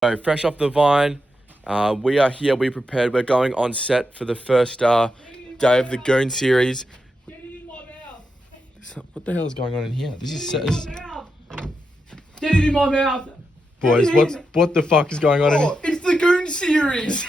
So, fresh off the vine, we are here, we prepared, we're going on set for the first day of the Goon series. What the hell is going on in here? This is set. Get it in my mouth! Boys, what the fuck is going on in here? It's the Goon series!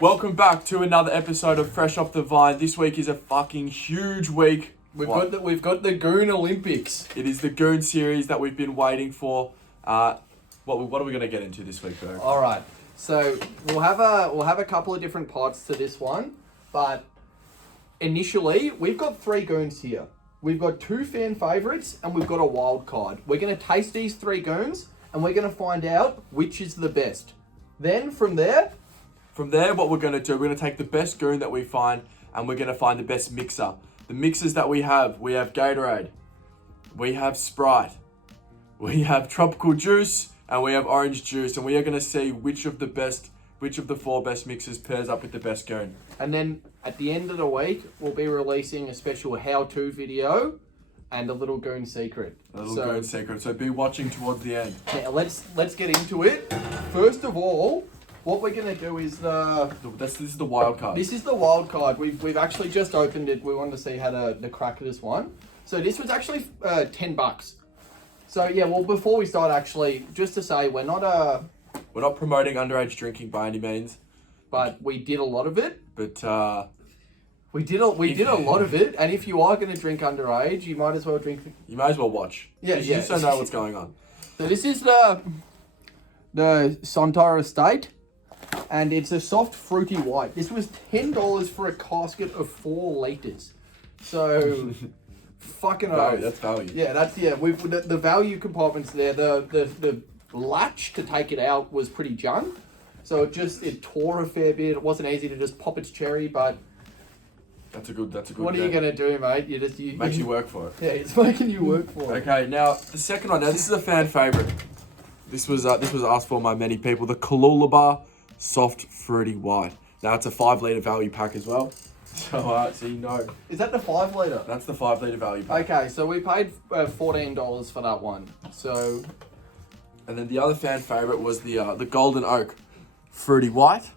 Welcome back to another episode of Fresh Off the Vine. This week is a fucking huge week. We've got the Goon Olympics. It is the Goon series that we've been waiting for. What are we going to get into this week, Berg? All right, so we'll have a couple of different parts to this one, but initially we've got 3 goons here. We've got 2 fan favorites and we've got a wild card. We're going to taste these 3 goons and we're going to find out which is the best. Then from there, what we're going to do, we're going to take the best goon that we find and we're going to find the best mixer. The mixers that we have Gatorade, we have Sprite, we have tropical juice, and we have orange juice. And we are going to see which of the 4 best mixers pairs up with the best goon. And then at the end of the week, we'll be releasing a special how-to video and a little goon secret. Goon secret. So be watching towards the end. Now let's get into it. First of all, what we're going to do is this is the wild card. This is the wild card. We've actually just opened it. We wanted to see how to crack this one. So this was actually $10. So yeah, well, before we start, actually, just to say we're not promoting underage drinking by any means, but we did a lot of it. But we did a lot of it. And if you are going to drink underage, you might as well drink. You might as well watch. Yeah, you just don't know what's going on. So this is the Sontar Estate. And it's a soft fruity white. This was $10 for a casket of 4 liters. So, fucking value. That's value. Yeah, the value compartment's there. The latch to take it out was pretty junk. So it tore a fair bit. It wasn't easy to just pop its cherry, but that's a good. What are you gonna do, mate? Makes you work for it. Yeah, it's making you work for it. Okay, now the second one. Now this is a fan favorite. This was asked for by many people. The Kahlua soft fruity white. Now it's a 5-liter value pack as well. So you know. Is that the 5 liter? That's the 5-liter value pack. Okay, so we paid $14 for that one. So. And then the other fan favorite was the Golden Oak fruity white.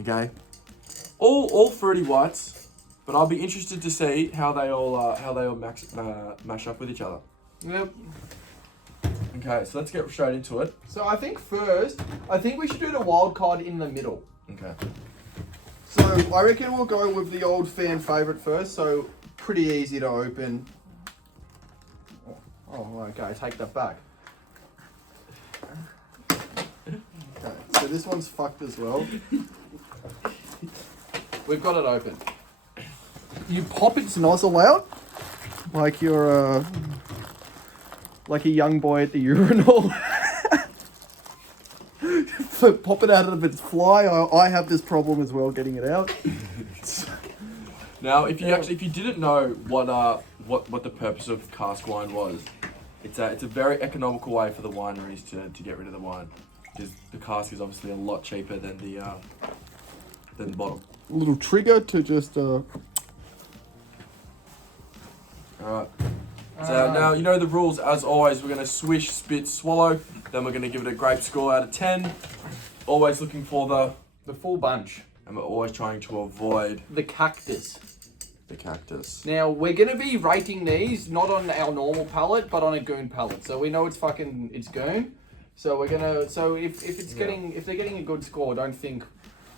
Okay. All fruity whites, but I'll be interested to see how they all mash up with each other. Yep. Okay, so let's get straight into it. So I think we should do the wild card in the middle. Okay. So I reckon we'll go with the old fan favourite first, so pretty easy to open. Oh, okay, take that back. Okay, so this one's fucked as well. We've got it open. You pop its nozzle out, like you're like a young boy at the urinal. Pop it out of its fly. I have this problem as well, getting it out. Now, if you didn't know what the purpose of cask wine was, it's a very economical way for the wineries to get rid of the wine, because the cask is obviously a lot cheaper than the bottle. A little trigger to just. All right. So now, you know the rules. As always, we're going to swish, spit, swallow. Then we're going to give it a grape score out of 10. Always looking for the full bunch. And we're always trying to avoid the cactus. The cactus. Now, we're going to be rating these not on our normal palate, but on a goon palate. So we know it's goon. So we're going to, so if they're getting a good score, don't think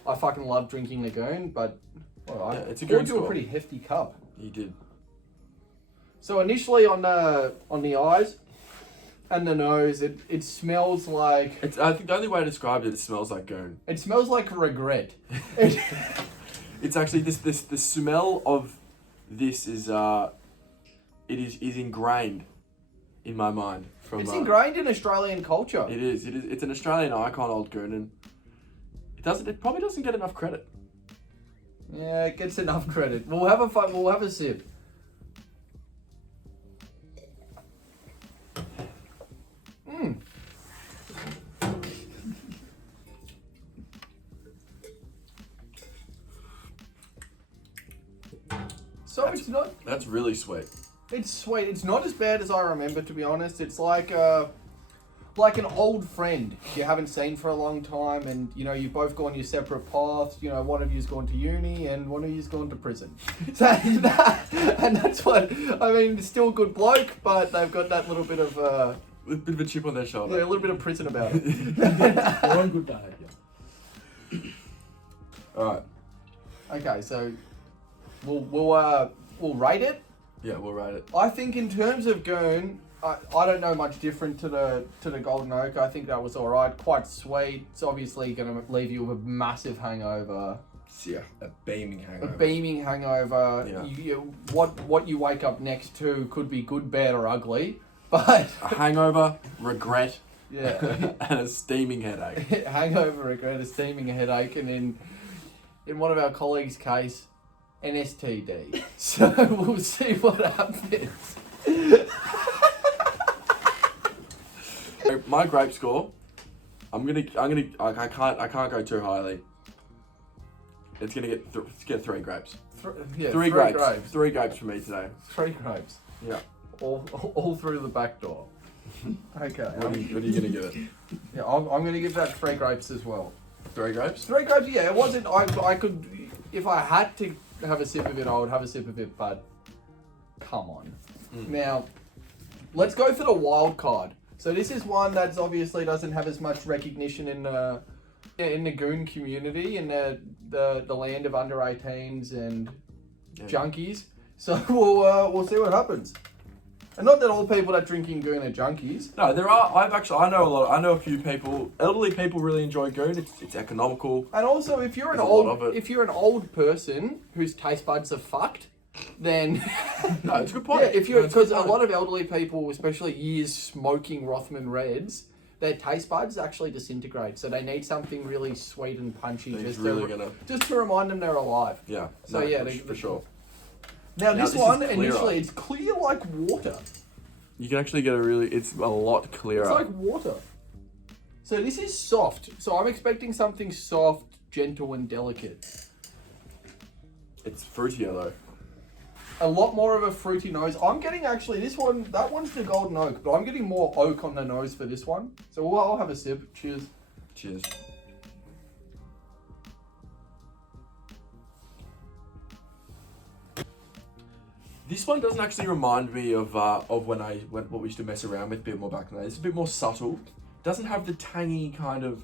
I fucking love drinking the goon, but well, it's a goon score. A pretty hefty cup. You did. So initially on the eyes and the nose, it smells like. I think the only way to describe it smells like goon. It smells like regret. It's actually the smell of this is ingrained in my mind. It's ingrained in Australian culture. It is. It's an Australian icon, old goon, and it probably doesn't get enough credit. Yeah, it gets enough credit. We'll have a sip. it's not. That's really sweet. It's sweet. It's not as bad as I remember, to be honest. It's like an old friend you haven't seen for a long time, and you know you've both gone your separate paths. You know, one of you's gone to uni and one of you's gone to prison. So and that's what I mean. It's still a good bloke, but they've got that little bit of A bit of a chip on their shoulder. yeah, a little bit of prison about it. They're on good behaviour. All right. Okay, so we'll rate it. Yeah, we'll rate it. I think in terms of Goon, I don't know much different to the Golden Oak. I think that was all right, quite sweet. It's obviously going to leave you with a massive hangover. Yeah, a beaming hangover. A beaming hangover. Yeah. What you wake up next to could be good, bad, or ugly, but A hangover, regret, yeah, and a steaming headache. hangover, regret, a steaming headache, and in one of our colleagues' case, an STD. So we'll see what happens. My grape score, I can't go too highly. It's gonna get 3 grapes. Three grapes. 3 grapes for me today. 3 grapes. Yeah. All through the back door. Okay. What are you gonna give it? Yeah, I'm going to give that 3 grapes as well. 3 grapes? 3 grapes, yeah. It wasn't. I could, if I had to have a sip of it, I would have a sip of it. But come on. Now, let's go for the wild card. So this is one that obviously doesn't have as much recognition in the Goon community, in the land of under 18s and junkies. So we'll see what happens. And not that all people that drinking Goon are junkies. No, there are. I know a few people. Elderly people really enjoy Goon. It's economical. And also, if you're an There's a lot of it. old person whose taste buds are fucked, then No, it's a good point. yeah, if you're No, it's a good because a point. lot of elderly people, especially years smoking Rothman Reds, their taste buds actually disintegrate. So they need something really sweet and punchy, It's just just to remind them they're alive. Yeah. So no, yeah, for sure. Now Now this this one is clearer. initially it's clear like water. You can actually get it's a lot clearer. It's like water. So this is soft. So I'm expecting something soft, gentle, and delicate. It's fruitier though. A lot more of a fruity nose. I'm getting actually that one's the Golden Oak, but I'm getting more oak on the nose for this one. So I'll have a sip. Cheers. Cheers. This one doesn't actually remind me of what we used to mess around with a bit more back in the day. It's a bit more subtle. Doesn't have the tangy kind of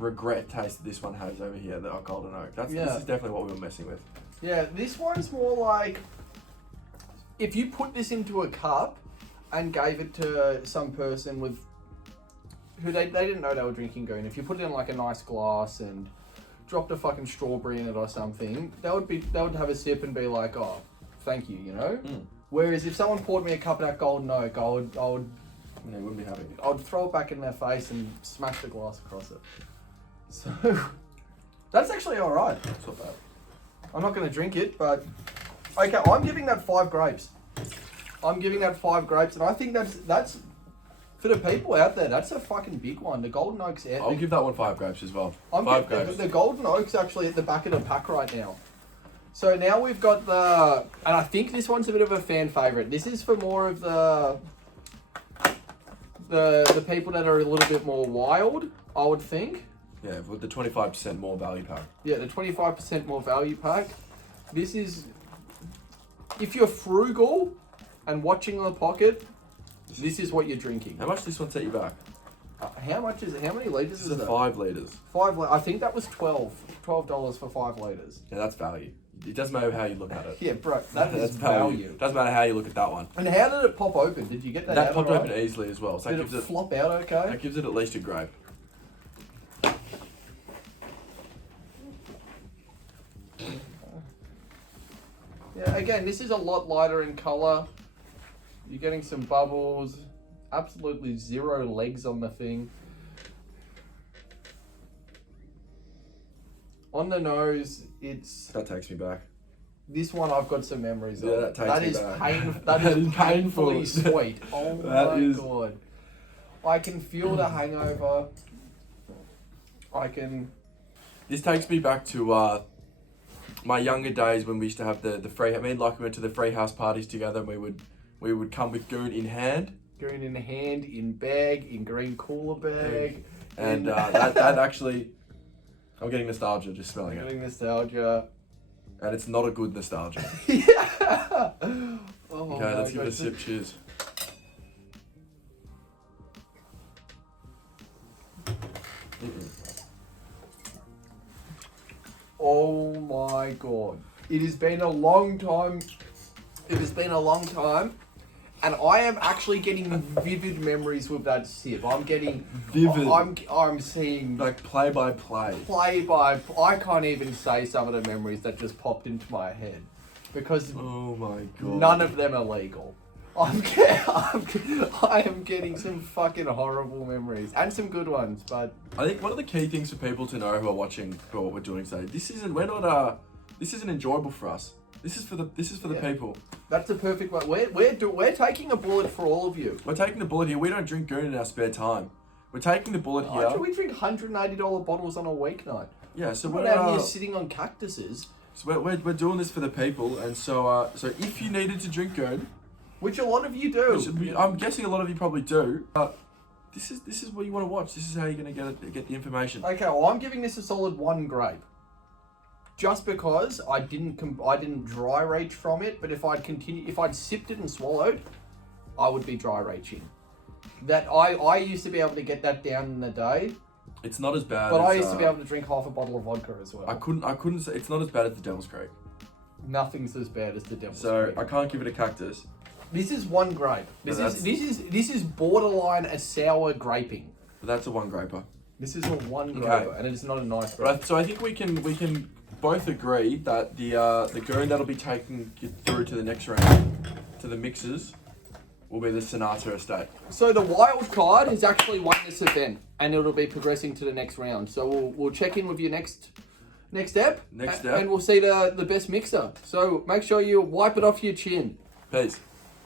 regret taste that this one has over here, the Golden Oak. This is definitely what we were messing with. Yeah, this one's more like if you put this into a cup and gave it to some person with who they didn't know they were drinking Goon. If you put it in like a nice glass and dropped a fucking strawberry in it or something, they would have a sip and be like, oh, thank you, you know? Whereas if someone poured me a cup of that Golden Oak, I would Yeah, wouldn't be happy. I'd throw it back in their face and smash the glass across it. So that's actually all right. It's not bad. I'm not going to drink it, but okay, I'm giving that 5 grapes. I'm giving that 5 grapes, and I think that's for the people out there. That's a fucking big one. The Golden Oak's out. I'll give that one 5 grapes as well. I'm 5 getting- grapes. The Golden Oak's actually at the back of the pack right now. So now we've got and I think this one's a bit of a fan favorite. This is for more of the people that are a little bit more wild, I would think. Yeah, with the 25% more value pack. Yeah, the 25% more value pack. This is, if you're frugal and watching the pocket, this is what you're drinking. How much does this one set you back? How much is it? How many litres This is is that? 5 litres. I think that was $12 for 5 litres. Yeah, that's value. It doesn't matter how you look at it. Yeah, bro, that is That's value. Doesn't matter how you look at that one. And how did it pop open? Did you get that That out popped all open right? easily as well. So Did it flop out okay? that gives it at least a grape. Yeah, again, this is a lot lighter in colour. You're getting some bubbles. Absolutely 0 legs on the thing. On the nose, That takes me back. this one I've got some memories Yeah, of. that takes me is back. that That is is painfully painful. sweet. Oh That my is- god. I can feel the hangover. I can This takes me back to my younger days when we used to have the free. I mean, like we went to the free house parties together, and we would come with goon in hand. Goon in hand, in bag, in green cooler bag. And that actually, I'm getting nostalgia just smelling it. Getting nostalgia. And it's not a good nostalgia. Yeah. Oh Okay, let's give it a sip. Cheers. Oh my god. It has been a long time. It has been a long time. And I am actually getting vivid memories with that sip. I'm getting Vivid. I'm seeing Like play by play. I can't even say some of the memories that just popped into my head because Oh my god. none of them are legal. I am getting some fucking horrible memories and some good ones, but I think one of the key things for people to know who are watching for what we're doing today, this isn't enjoyable for us. This is for the people. that's the perfect way. We're taking a bullet for all of you. We're taking the bullet here. We don't drink goon in our spare time. We're taking the bullet Why here. do we drink $180 bottles on a weeknight? Yeah, so We're we're out here sitting on cactuses, so we're doing this for the people, and so if you needed to drink goon, which a lot of you do. which I'm guessing a lot of you probably do, this is what you want to watch. This is how you're gonna get the information. Okay, well, I'm giving this a solid 1 grape. Just because I didn't dry rage from it, but if I'd sipped it and swallowed, I would be dry raging. That I used to be able to get that down in a day, It's not as bad. but as, I used to be able to drink half a bottle of vodka as well. I couldn't say it's not as bad as the Devil's Creek. Nothing's as bad as the Devil's So Creek. I can't give it a cactus. This is 1 grape. This is borderline a sour graping. But that's a 1 graper. This is a 1 Okay. grape, and it is not a nice grape. So I think we can both agree that the goon that'll be taking you through to the next round, to the mixers, will be the Sonata Estate. So the wild card has actually won this event, and it'll be progressing to the next round. So we'll check in with you next step. Next step. And we'll see the best mixer. So make sure you wipe it off your chin. Peace.